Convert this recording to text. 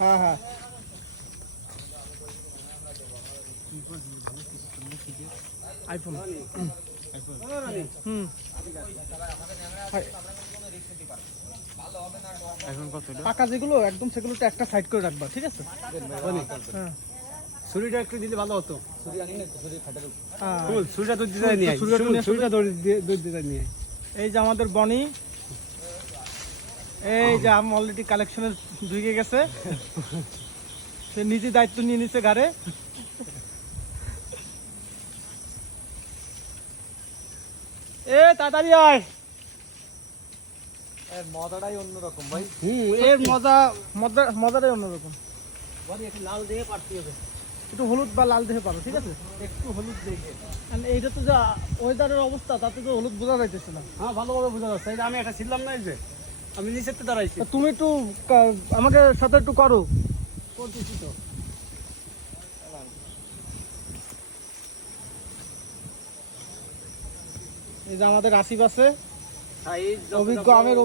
হ্যাঁ হ্যাঁ আইফোন হুম পাকা যেগুলো একদম সেগুলো একটা সাইড করে রাখবা, ঠিক আছে? হ্যাঁ ছুরিটা একটু দিলে ভালো হতো। হ্যাঁ। ছুরিটা তো দিতে নিয়ে আয়। ছুরিটা দিতে নিয়ে আয়। এই যে আমাদের বনি, এই যে আম অলরেডি কালেকশনের ঢুকে গেছে, সে নিজে দায়িত্ব নিয়ে নিচ্ছে ঘাড়ে। এ তাড়াতাড়ি আয়, মজাটাই অন্যরকম ভাই। এর মজাটাই অন্যরকম। একটু লাল দিয়ে পারতে হবে, একটু হলুদ বা লাল দেখে পারো, ঠিক আছে? একটু হলুদ দেখে। এইটা তো যা ওয়েদারের অবস্থা, তাতে তো হলুদ বোঝা যাইতেছে না। হ্যাঁ ভালোভাবে বোঝা যাচ্ছে। এই যে আমি একটা ছিলাম না, এই যে আমি নিচের তো দাঁড়াইছি। তা তুমি একটু আমাকে সাথে একটু করো। করতেছি তো। এই যে আমাদের আসিফ আছে, সাইজ অভিজ্ঞ আমের